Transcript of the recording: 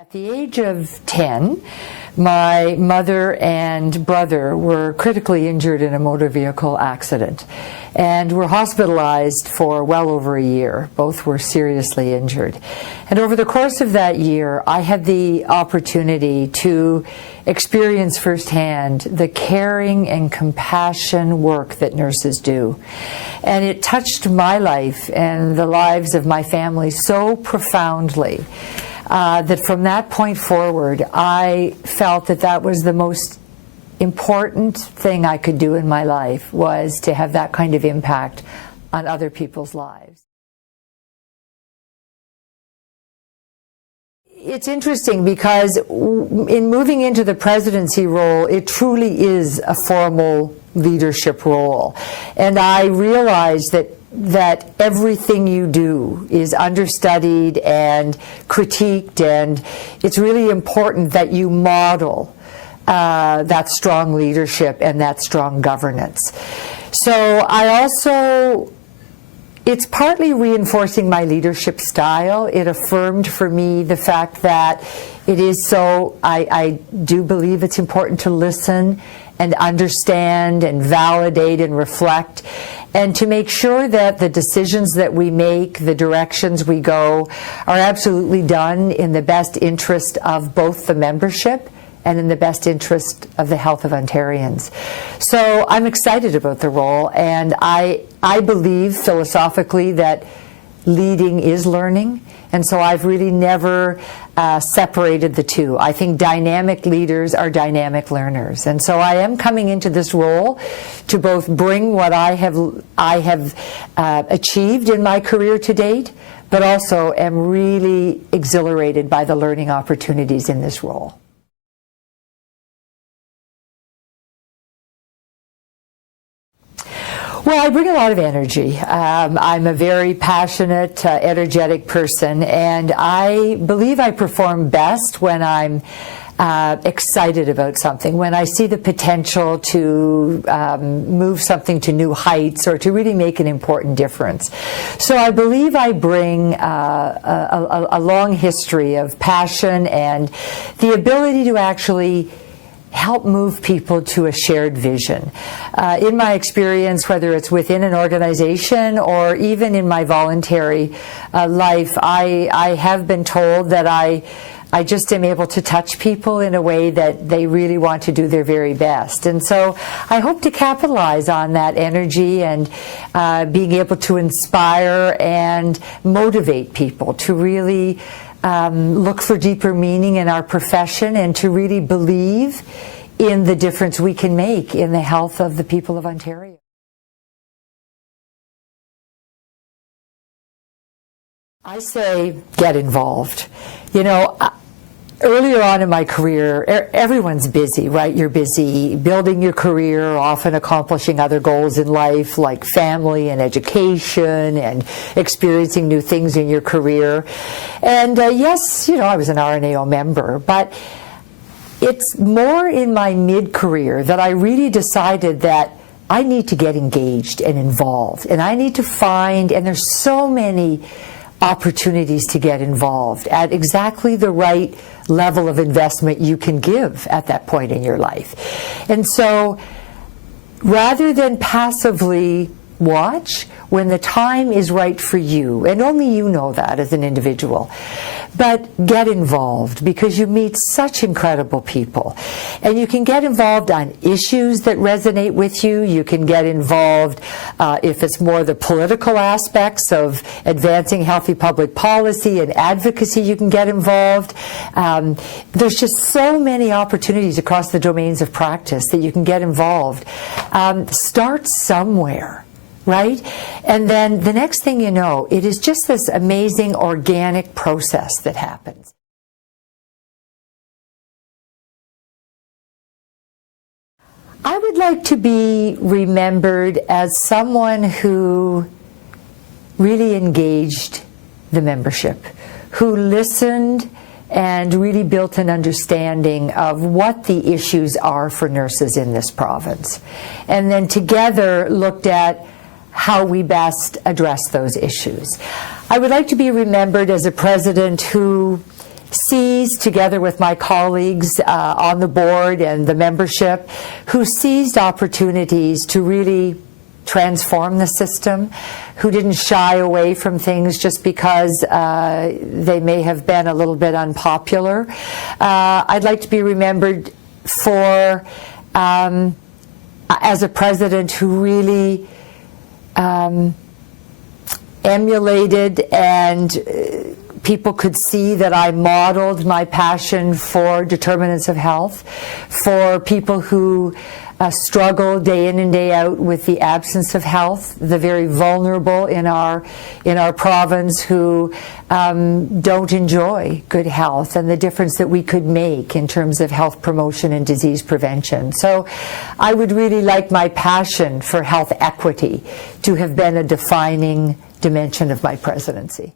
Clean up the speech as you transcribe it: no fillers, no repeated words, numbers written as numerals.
At the age of 10, my mother and brother were critically injured in a motor vehicle accident and were hospitalized for well over a year. Both were seriously injured. And over the course of that year, I had the opportunity to experience firsthand the caring and compassion work that nurses do. And it touched my life and the lives of my family so profoundly that from that point forward, I felt that that was the most important thing I could do in my life, was to have that kind of impact on other people's lives. It's interesting because in moving into the presidency role, it truly is a formal leadership role. And I realized that everything you do is understudied and critiqued, and it's really important that you model that strong leadership and that strong governance. So it's partly reinforcing my leadership style. It affirmed for me the fact that it is so, I do believe it's important to listen and understand and validate and reflect, and to make sure that the decisions that we make, the directions we go, are absolutely done in the best interest of both the membership and in the best interest of the health of Ontarians. So I'm excited about the role, and I believe philosophically that leading is learning, and so I've really never separated the two. I think dynamic leaders are dynamic learners, and so I am coming into this role to both bring what I have achieved in my career to date, but also am really exhilarated by the learning opportunities in this role. Well, I bring a lot of energy. I'm a very passionate, energetic person, and I believe I perform best when I'm excited about something, when I see the potential to move something to new heights or to really make an important difference. So I believe I bring a long history of passion and the ability to actually help move people to a shared vision. In my experience, whether it's within an organization or even in my voluntary life, I have been told that I just am able to touch people in a way that they really want to do their very best. And so I hope to capitalize on that energy and being able to inspire and motivate people to really look for deeper meaning in our profession and to really believe in the difference we can make in the health of the people of Ontario. I say get involved. You know, earlier on in my career, everyone's busy, right? You're busy building your career, often accomplishing other goals in life like family and education and experiencing new things in your career. And yes, you know, I was an RNAO member, but it's more in my mid-career that I really decided that I need to get engaged and involved. And I need to find, and there's so many opportunities to get involved at exactly the right level of investment you can give at that point in your life. And so rather than passively watch, when the time is right for you, and only you know that as an individual, but get involved, because you meet such incredible people. And you can get involved on issues that resonate with you. You can get involved if it's more the political aspects of advancing healthy public policy and advocacy, you can get involved. There's just so many opportunities across the domains of practice that you can get involved. Start somewhere. Right? And then the next thing you know, it is just this amazing organic process that happens. I would like to be remembered as someone who really engaged the membership, who listened and really built an understanding of what the issues are for nurses in this province. And then together looked at how we best address those issues. I would like to be remembered as a president who seized, together with my colleagues on the board and the membership, who seized opportunities to really transform the system, who didn't shy away from things just because they may have been a little bit unpopular. I'd like to be remembered for, as a president who really emulated, and people could see that I modeled my passion for determinants of health, for people who struggle day in and day out with the absence of health, the very vulnerable in our province who don't enjoy good health, and the difference that we could make in terms of health promotion and disease prevention. So I would really like my passion for health equity to have been a defining dimension of my presidency.